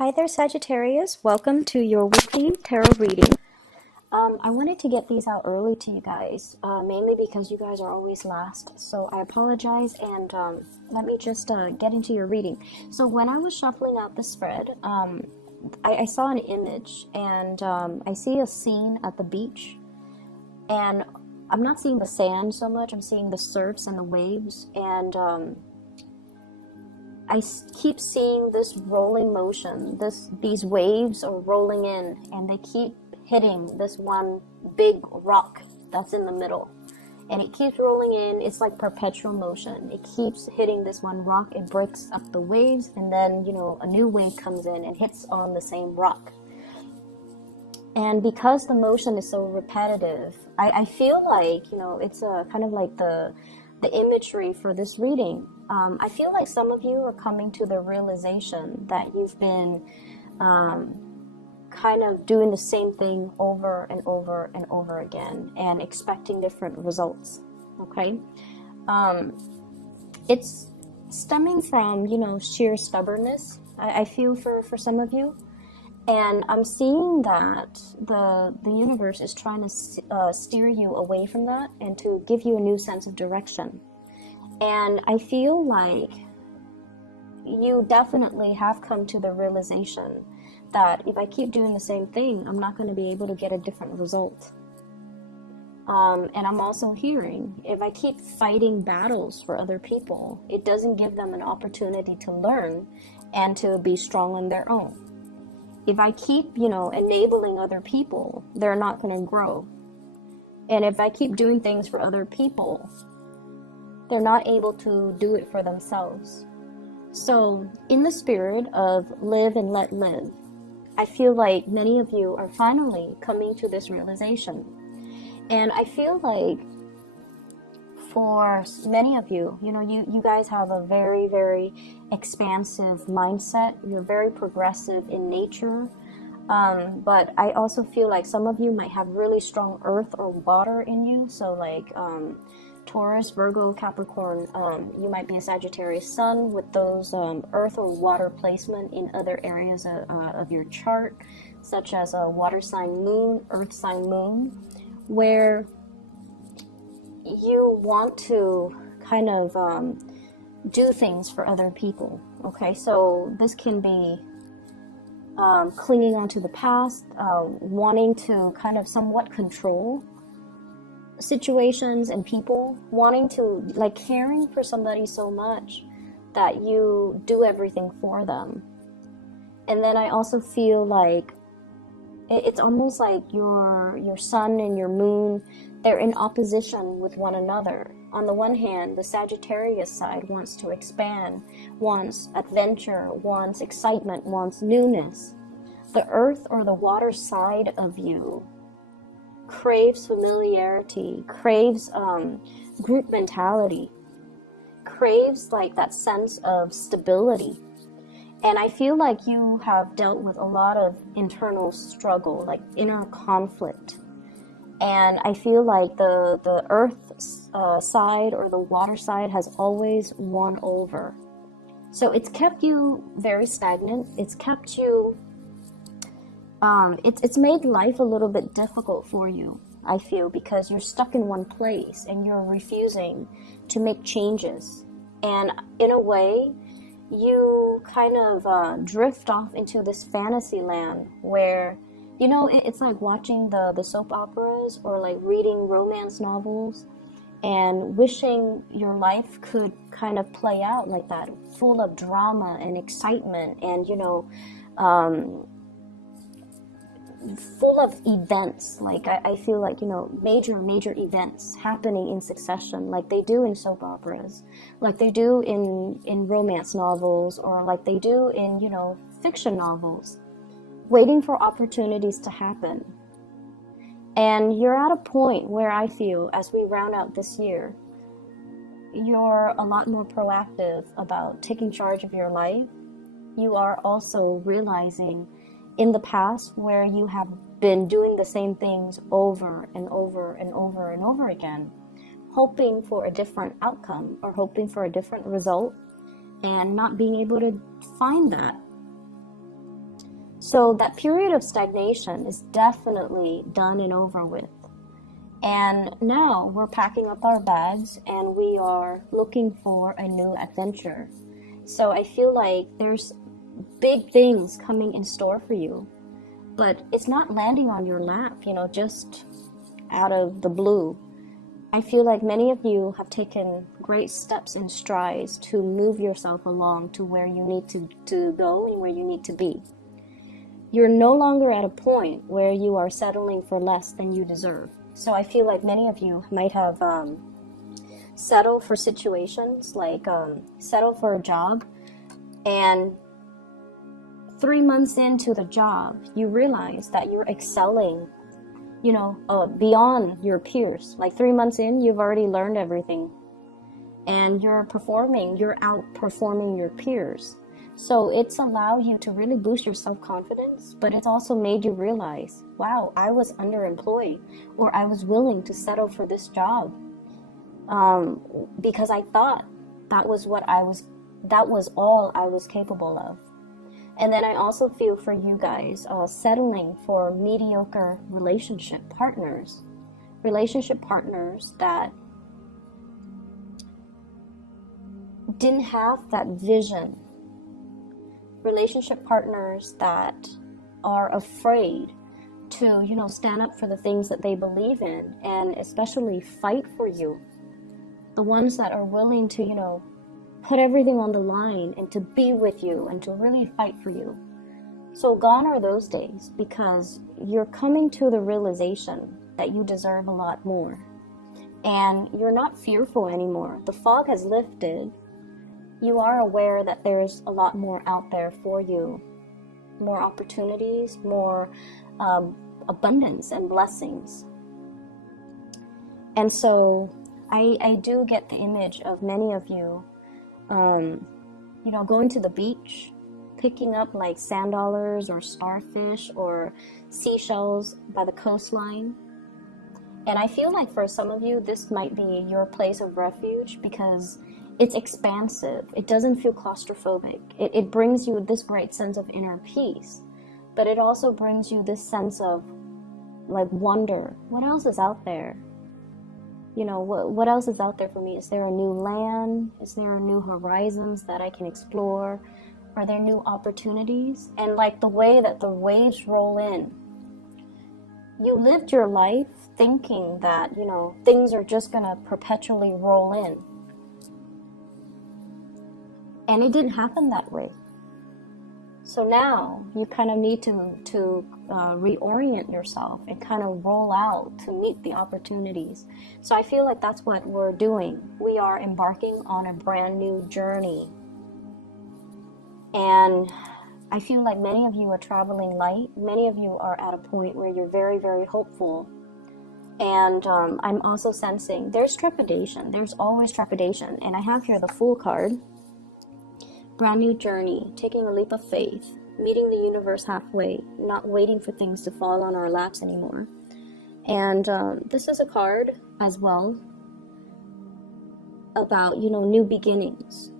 Hi there, Sagittarius. Welcome to your weekly tarot reading. I wanted to get these out early to you guys, mainly because you guys are always last. So I apologize, and let me just get into your reading. So when I was shuffling out the spread, I saw an image, and I see a scene at the beach, and I'm not seeing the sand so much. I'm seeing the surfs and the waves, and keep seeing this rolling motion. These waves are rolling in, and they keep hitting this one big rock that's in the middle. And it keeps rolling in. It's like perpetual motion. It keeps hitting this one rock. It breaks up the waves, and then, a new wave comes in and hits on the same rock. And because the motion is so repetitive, I feel like, it's a kind of like the imagery for this reading. I feel like some of you are coming to the realization that you've been kind of doing the same thing over and over and over again and expecting different results. Okay? It's stemming from, sheer stubbornness, I feel for some of you. And I'm seeing that the universe is trying to steer you away from that and to give you a new sense of direction. And I feel like you definitely have come to the realization that if I keep doing the same thing, I'm not going to be able to get a different result. And I'm also hearing, if I keep fighting battles for other people, it doesn't give them an opportunity to learn and to be strong on their own. If I keep, enabling other people, they're not going to grow. And if I keep doing things for other people, they're not able to do it for themselves. So, in the spirit of live and let live, I feel like many of you are finally coming to this realization. And I feel like for many of you, you guys have a very, very expansive mindset. You're very progressive in nature. But I also feel like some of you might have really strong earth or water in you. So like Taurus, Virgo, Capricorn, you might be a Sagittarius sun with those earth or water placement in other areas of your chart, such as a water sign moon, earth sign moon, where you want to kind of do things for other people. Okay, so this can be clinging onto the past, wanting to kind of somewhat control situations and people, wanting to, like, caring for somebody so much that you do everything for them. And then I also feel like it's almost like your sun and your moon, they're in opposition with one another. On the one hand, the Sagittarius side wants to expand, wants adventure, wants excitement, wants newness. The earth or the water side of you craves familiarity, craves group mentality, craves like that sense of stability. And I feel like you have dealt with a lot of internal struggle, like inner conflict. And I feel like the earth side or the water side has always won over. So it's kept you very stagnant. It's kept you, it's made life a little bit difficult for you, I feel, because you're stuck in one place and you're refusing to make changes. And in a way, you kind of drift off into this fantasy land where, it's like watching the soap operas or like reading romance novels and wishing your life could kind of play out like that, full of drama and excitement and, full of events. Like I feel like, major events happening in succession, like they do in soap operas, like they do in romance novels, or like they do in, fiction novels, waiting for opportunities to happen. And you're at a point where I feel, as we round out this year, you're a lot more proactive about taking charge of your life. You are also realizing in the past where you have been doing the same things over and over and over and over again, hoping for a different outcome or hoping for a different result, and not being able to find that. So that period of stagnation is definitely done and over with. And now we're packing up our bags and we are looking for a new adventure. So I feel like there's big things coming in store for you, but it's not landing on your lap, just out of the blue. I feel like many of you have taken great steps and strides to move yourself along to where you need to go and where you need to be. You're no longer at a point where you are settling for less than you deserve. So I feel like many of you might have settled for situations, like settle for a job, and 3 months into the job, you realize that you're excelling, beyond your peers. Like 3 months in, you've already learned everything, and you're outperforming your peers. So it's allowed you to really boost your self-confidence, but it's also made you realize, wow, I was underemployed, or I was willing to settle for this job because I thought that was all I was capable of. And then I also feel for you guys settling for mediocre relationship partners that didn't have that vision, relationship partners that are afraid to, stand up for the things that they believe in and especially fight for you. The ones that are willing to, put everything on the line and to be with you and to really fight for you. So gone are those days, because you're coming to the realization that you deserve a lot more. And you're not fearful anymore. The fog has lifted. You are aware that there's a lot more out there for you. More opportunities, more abundance and blessings. And so I do get the image of many of you going to the beach, picking up like sand dollars or starfish or seashells by the coastline. And I feel like for some of you, this might be your place of refuge because it's expansive. It doesn't feel claustrophobic. It brings you this great sense of inner peace, but it also brings you this sense of like wonder. What else is out there? What else is out there for me? Is there a new land? Is there new horizons that I can explore? Are there new opportunities? And like the way that the waves roll in, you lived your life thinking that, things are just going to perpetually roll in. And it didn't happen that way. So now you kind of need to reorient yourself and kind of roll out to meet the opportunities. So I feel like that's what we're doing. We are embarking on a brand new journey. And I feel like many of you are traveling light. Many of you are at a point where you're very, very hopeful. And I'm also sensing there's trepidation. There's always trepidation. And I have here the Fool card. Brand new journey, taking a leap of faith, meeting the universe halfway, not waiting for things to fall on our laps anymore. And this is a card as well about, new beginnings.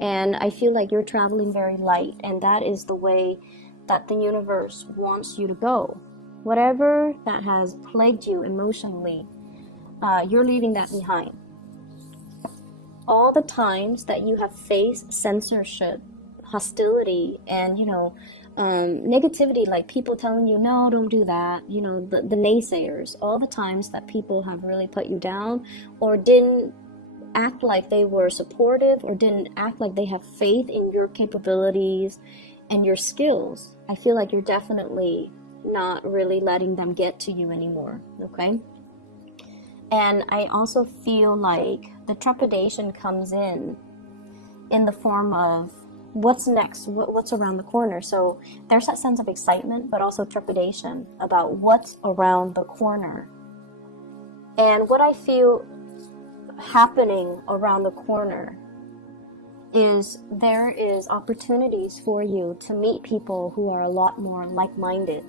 And I feel like you're traveling very light, and that is the way that the universe wants you to go. Whatever that has plagued you emotionally, you're leaving that behind. All the times that you have faced censorship, hostility, and negativity, like people telling you, no, don't do that, the naysayers, all the times that people have really put you down or didn't act like they were supportive or didn't act like they have faith in your capabilities and your skills, I feel like you're definitely not really letting them get to you anymore, okay? And I also feel like the trepidation comes in the form of what's next, what's around the corner. So there's that sense of excitement, but also trepidation about what's around the corner. And what I feel happening around the corner is there is opportunities for you to meet people who are a lot more like-minded,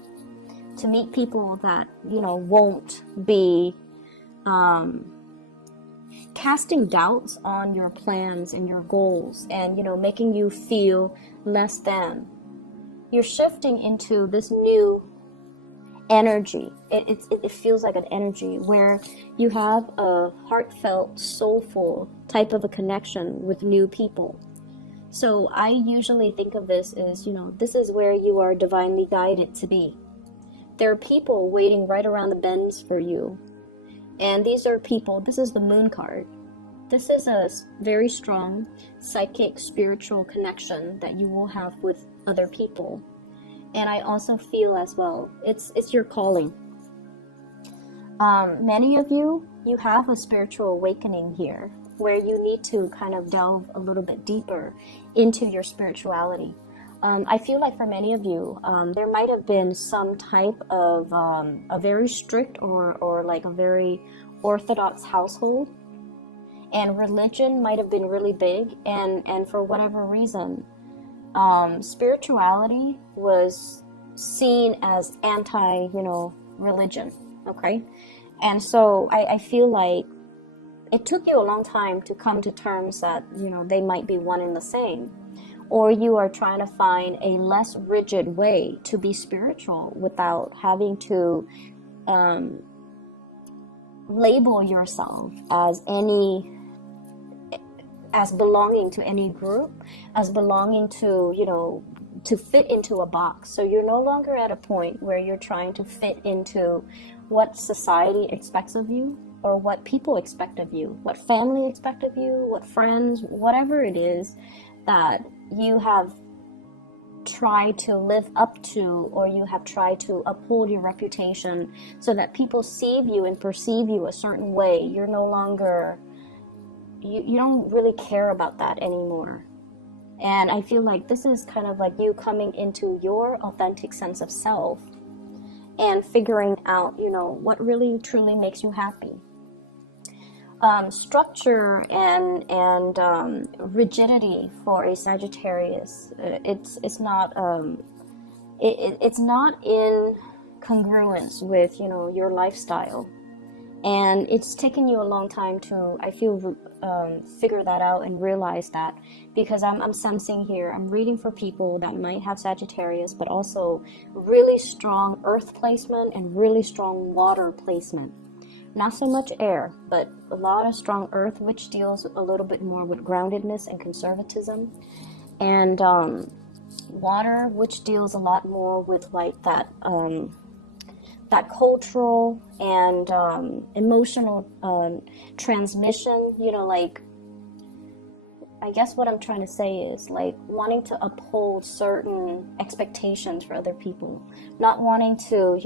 to meet people that, won't be casting doubts on your plans and your goals and, making you feel less than. you're shifting into this new energy. It feels like an energy where you have a heartfelt, soulful type of a connection with new people. So I usually think of this as, this is where you are divinely guided to be. There are people waiting right around the bends for you. And these are people, this is the moon card. This is a very strong psychic, spiritual connection that you will have with other people. And I also feel as well, it's your calling. Many of you have a spiritual awakening here, where you need to kind of delve a little bit deeper into your spirituality. I feel like for many of you, there might have been some type of a very strict or like a very orthodox household, and religion might have been really big, and for whatever reason, spirituality was seen as anti-religion, okay? And so I feel like it took you a long time to come to terms that, they might be one and the same. Or you are trying to find a less rigid way to be spiritual without having to label yourself as belonging to any group, as belonging to, to fit into a box. So you're no longer at a point where you're trying to fit into what society expects of you, or what people expect of you, what family expect of you, what friends, whatever it is that you have tried to live up to, or you have tried to uphold your reputation so that people see you and perceive you a certain way. You're no longer, you don't really care about that anymore. And I feel like this is kind of like you coming into your authentic sense of self and figuring out, what really truly makes you happy. Structure and rigidity for a Sagittarius, it's not in congruence with your lifestyle, and it's taken you a long time to, I feel, figure that out and realize that, because I'm sensing here, I'm reading for people that might have Sagittarius, but also really strong earth placement and really strong water placement. Not so much air, but a lot of strong earth, which deals a little bit more with groundedness and conservatism. And water, which deals a lot more with like that cultural and emotional transmission, like, I guess what I'm trying to say is like wanting to uphold certain expectations for other people, not wanting to,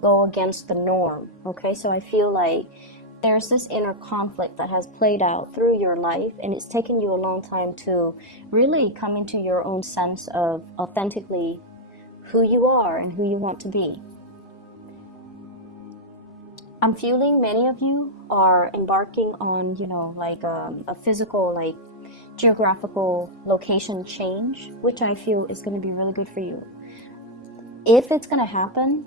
go against the norm. Okay, so I feel like there's this inner conflict that has played out through your life, and it's taken you a long time to really come into your own sense of authentically who you are and who you want to be. I'm feeling many of you are embarking on, like a physical, like geographical location change, which I feel is going to be really good for you. If it's going to happen,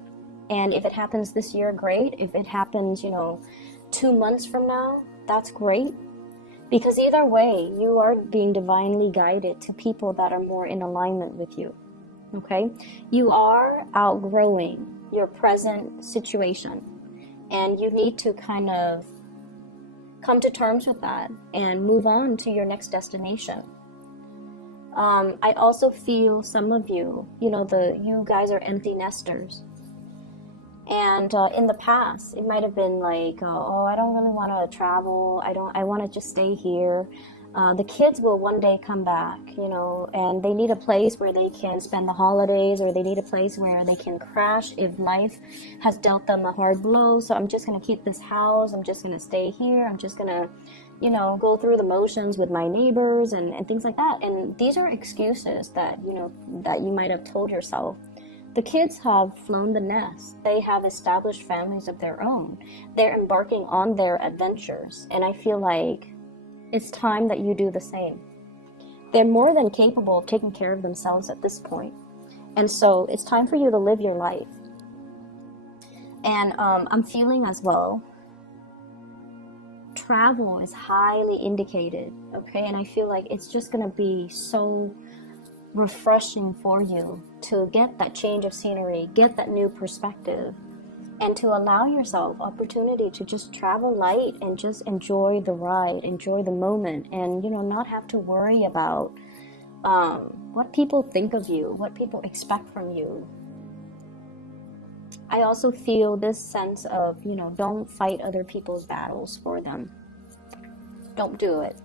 and if it happens this year, great. If it happens, 2 months from now, that's great. Because either way, you are being divinely guided to people that are more in alignment with you. Okay? You are outgrowing your present situation, and you need to kind of come to terms with that and move on to your next destination. I also feel some of you, you guys are empty nesters. And in the past, it might have been like, I don't really want to travel. I want to just stay here. The kids will one day come back, and they need a place where they can spend the holidays, or they need a place where they can crash if life has dealt them a hard blow. So I'm just going to keep this house. I'm just going to stay here. I'm just going to, go through the motions with my neighbors and things like that. And these are excuses that, that you might have told yourself. The kids have flown the nest. They have established families of their own. They're embarking on their adventures. And I feel like it's time that you do the same. They're more than capable of taking care of themselves at this point. And so it's time for you to live your life. And I'm feeling as well, travel is highly indicated, okay? And I feel like it's just going to be so refreshing for you to get that change of scenery, get that new perspective, and to allow yourself opportunity to just travel light and just enjoy the ride, enjoy the moment, and not have to worry about what people think of you, what people expect from you. I also feel this sense of, don't fight other people's battles for them. Don't do it.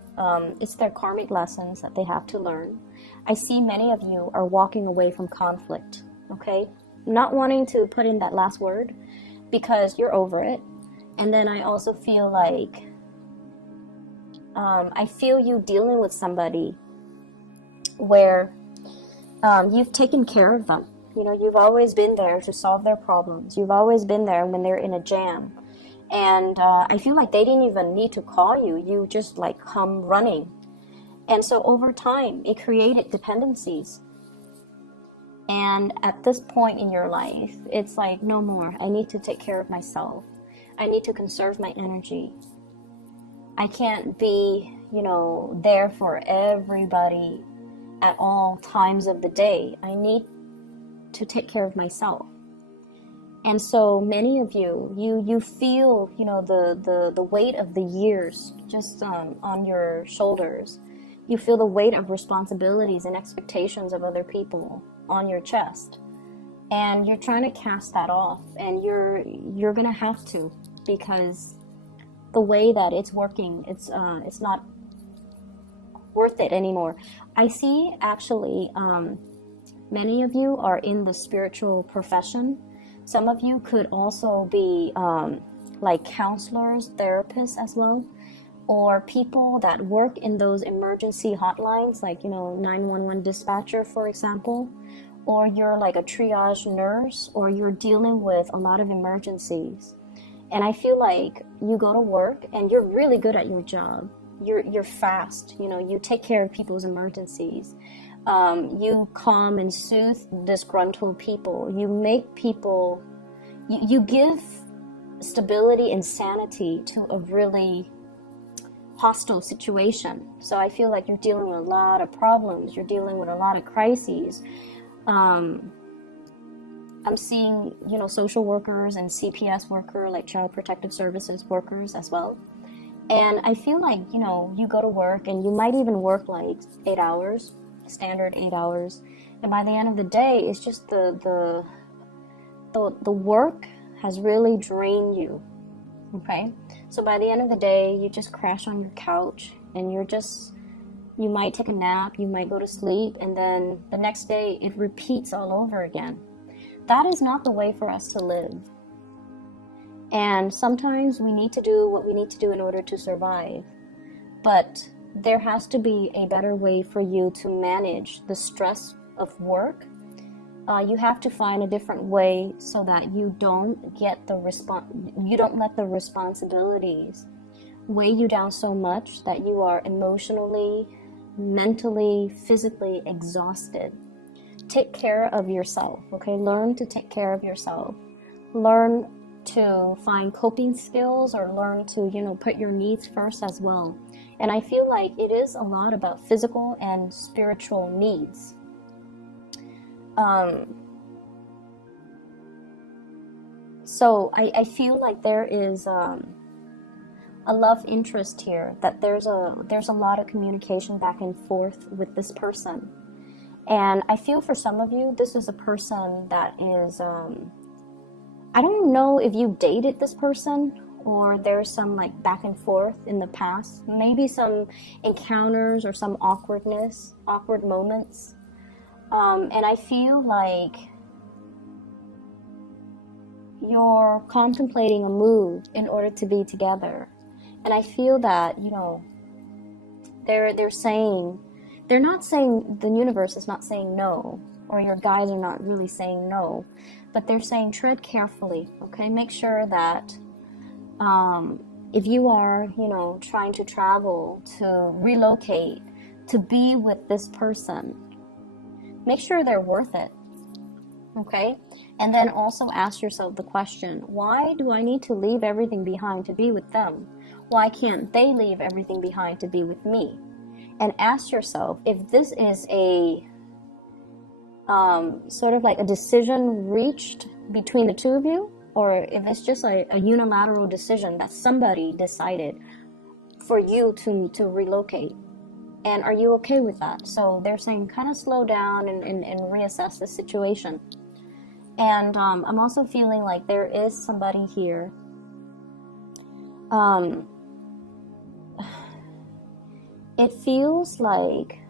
It's their karmic lessons that they have to learn. I see many of you are walking away from conflict, okay? Not wanting to put in that last word because you're over it. And then I also feel like, I feel you dealing with somebody where you've taken care of them. You've always been there to solve their problems. You've always been there when they're in a jam. And I feel like they didn't even need to call you. You just like come running. And so over time, it created dependencies. And at this point in your life, it's like, no more. I need to take care of myself. I need to conserve my energy. I can't be, there for everybody at all times of the day. I need to take care of myself. And so many of you feel, the weight of the years just on your shoulders. You feel the weight of responsibilities and expectations of other people on your chest. And you're trying to cast that off, and you're going to have to, because the way that it's working, it's not worth it anymore. I see actually many of you are in the spiritual profession. Some of you could also be like counselors, therapists as well, or people that work in those emergency hotlines, like 911 dispatcher, for example, or you're like a triage nurse, or you're dealing with a lot of emergencies. And I feel like you go to work and you're really good at your job. You're fast, you take care of people's emergencies. You calm and soothe disgruntled people. You make people, you give stability and sanity to a really hostile situation. So I feel like you're dealing with a lot of problems. You're dealing with a lot of crises. I'm seeing, social workers and CPS worker, like Child Protective Services workers as well. And I feel like, you go to work and you might even work like 8 hours, standard 8 hours. And by the end of the day, it's just the work has really drained you. Okay. So by the end of the day, you just crash on your couch and you might take a nap, you might go to sleep, and then the next day it repeats all over again. That is not the way for us to live. And sometimes we need to do what we need to do in order to survive. But there has to be a better way for you to manage the stress of work. You have to find a different way so that you don't let the responsibilities weigh you down so much that you are emotionally, mentally, physically exhausted. Take care of yourself, okay? Learn to take care of yourself. Learn to find coping skills, or learn to, put your needs first as well. And I feel like it is a lot about physical and spiritual needs. So I feel like there is a love interest here, that there's a lot of communication back and forth with this person. And I feel for some of you, this is a person that is, I don't know if you dated this person, or there's some like back and forth in the past, maybe some encounters or some awkward moments. And I feel like you're contemplating a move in order to be together. And I feel that, they're not saying, the universe is not saying no, or your guides are not really saying no, but they're saying tread carefully, okay? Make sure that if you are, trying to travel, to relocate, to be with this person, make sure they're worth it, okay? And then also ask yourself the question, why do I need to leave everything behind to be with them? Why can't they leave everything behind to be with me? And ask yourself if this is a sort of like a decision reached between the two of you, or if it's just a unilateral decision that somebody decided for you to relocate. And are you okay with that? So they're saying kind of slow down and reassess the situation. And I'm also feeling like there is somebody here. It feels like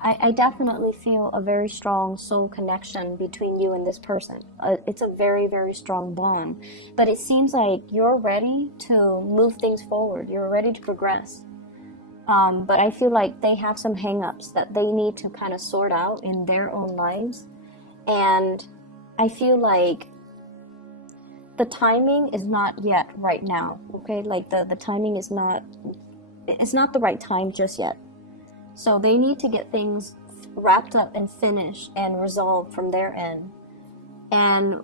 I definitely feel a very strong soul connection between you and this person. It's a very, very strong bond. But it seems like you're ready to move things forward. You're ready to progress. But I feel like they have some hang-ups that they need to kind of sort out in their own lives. And I feel like the timing is not yet right now, okay? Like the timing is not, it's not the right time just yet. So they need to get things wrapped up and finished and resolved from their end. And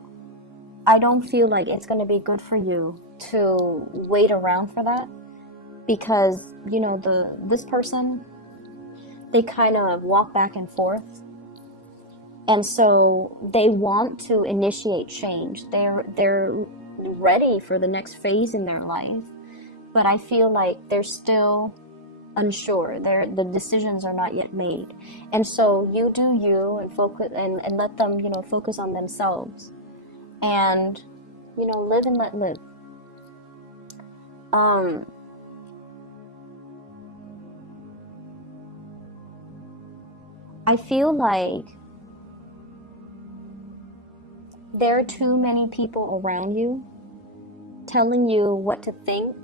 I don't feel like it's going to be good for you to wait around for that, because, you know, this person, they kind of walk back and forth. And so they want to initiate change. They're ready for the next phase in their life. But I feel like they're still unsure. The decisions are not yet made. And so you do you and focus and let them, you know, focus on themselves. And, you know, live and let live. I feel like there are too many people around you telling you what to think,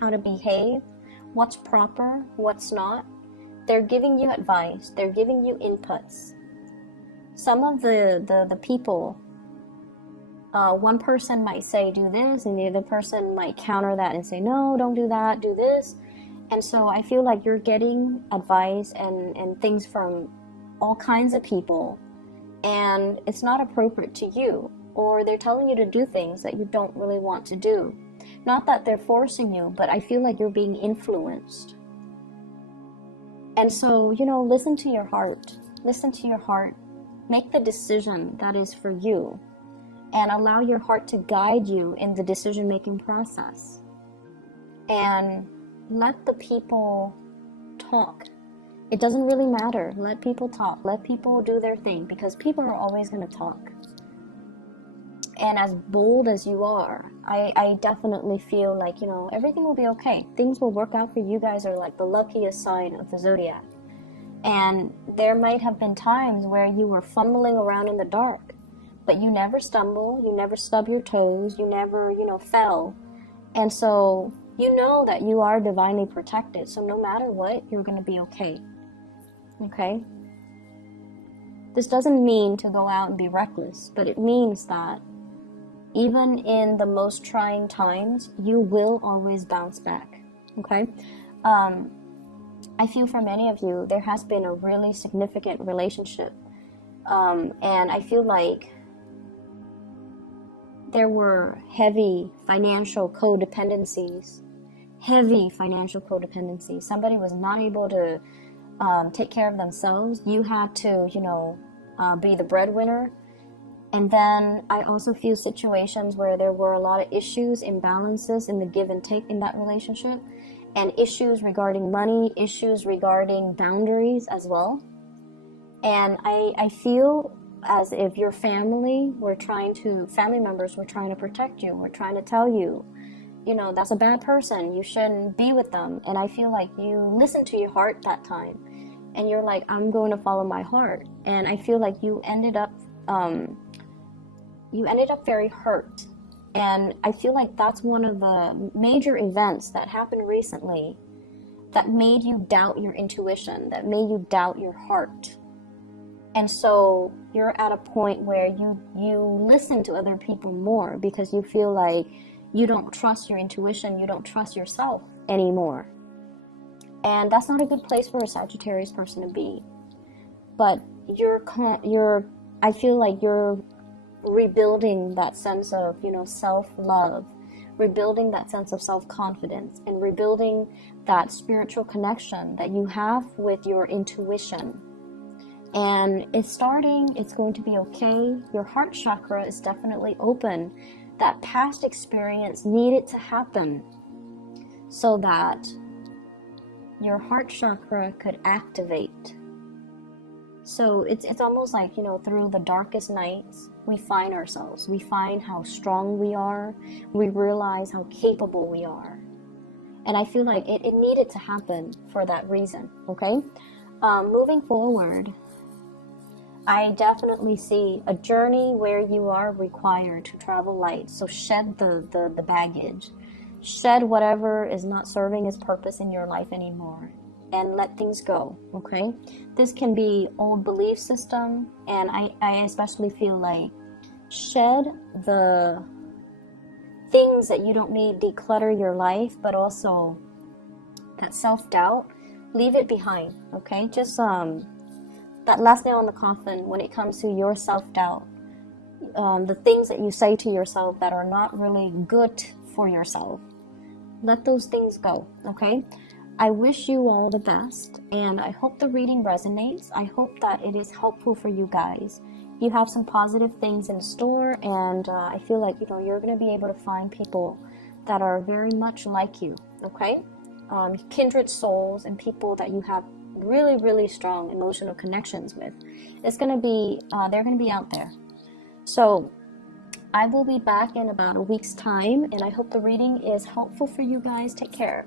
how to behave, what's proper, what's not. They're giving you advice. They're giving you inputs. Some of the people, one person might say do this, and the other person might counter that and say, no, don't do that, do this. And so I feel like you're getting advice and things from all kinds of people, and it's not appropriate to you, or they're telling you to do things that you don't really want to do. Not that they're forcing you, but I feel like you're being influenced. And so, you know, listen to your heart. Listen to your heart. Make the decision that is for you, and allow your heart to guide you in the decision-making process. And let the people talk. It doesn't really matter. Let people talk. Let people do their thing, because people are always going to talk. And as bold as you are, I definitely feel like, you know, everything will be okay. Things will work out for you. You guys are like the luckiest sign of the zodiac. And there might have been times where you were fumbling around in the dark, but you never stumble, you never stub your toes, you never, you know, fell. And so you know that you are divinely protected. So no matter what, you're going to be okay. Okay? This doesn't mean to go out and be reckless, but it means that even in the most trying times, you will always bounce back. Okay? I feel for many of you, there has been a really significant relationship. And I feel like there were heavy financial codependencies. Somebody was not able to take care of themselves. You had to, you know, be the breadwinner. And then I also feel situations where there were a lot of issues, imbalances in the give and take in that relationship, and issues regarding money, issues regarding boundaries as well. And I feel as if your family members were trying to protect you, were trying to tell you, you know, that's a bad person, you shouldn't be with them. And I feel like you listened to your heart that time, and you're like, I'm going to follow my heart. And I feel like you ended up very hurt. And I feel like that's one of the major events that happened recently that made you doubt your intuition, that made you doubt your heart. And so you're at a point where you listen to other people more because you feel like you don't trust your intuition, you don't trust yourself anymore. And that's not a good place for a Sagittarius person to be. But I feel like you're rebuilding that sense of, you know, self-love, rebuilding that sense of self-confidence, and rebuilding that spiritual connection that you have with your intuition. And it's starting, it's going to be okay. Your heart chakra is definitely open. That past experience needed to happen so that your heart chakra could activate. So it's almost like, you know, through the darkest nights, we find ourselves. We find how strong we are. We realize how capable we are. And I feel like it needed to happen for that reason, okay? Moving forward, I definitely see a journey where you are required to travel light. So shed the baggage. Shed whatever is not serving its purpose in your life anymore. And let things go, okay? This can be old belief system. And I especially feel like shed the things that you don't need, declutter your life, but also that self-doubt, leave it behind, okay? Just that last nail in the coffin when it comes to your self-doubt, the things that you say to yourself that are not really good for yourself, let those things go, okay? I wish you all the best, and I hope the reading resonates. I hope that it is helpful for you guys. You have some positive things in store, and I feel like, you know, you're going to be able to find people that are very much like you, okay? Kindred souls and people that you have really, really strong emotional connections with. It's going to be, they're going to be out there. So I will be back in about a week's time, and I hope the reading is helpful for you guys. Take care.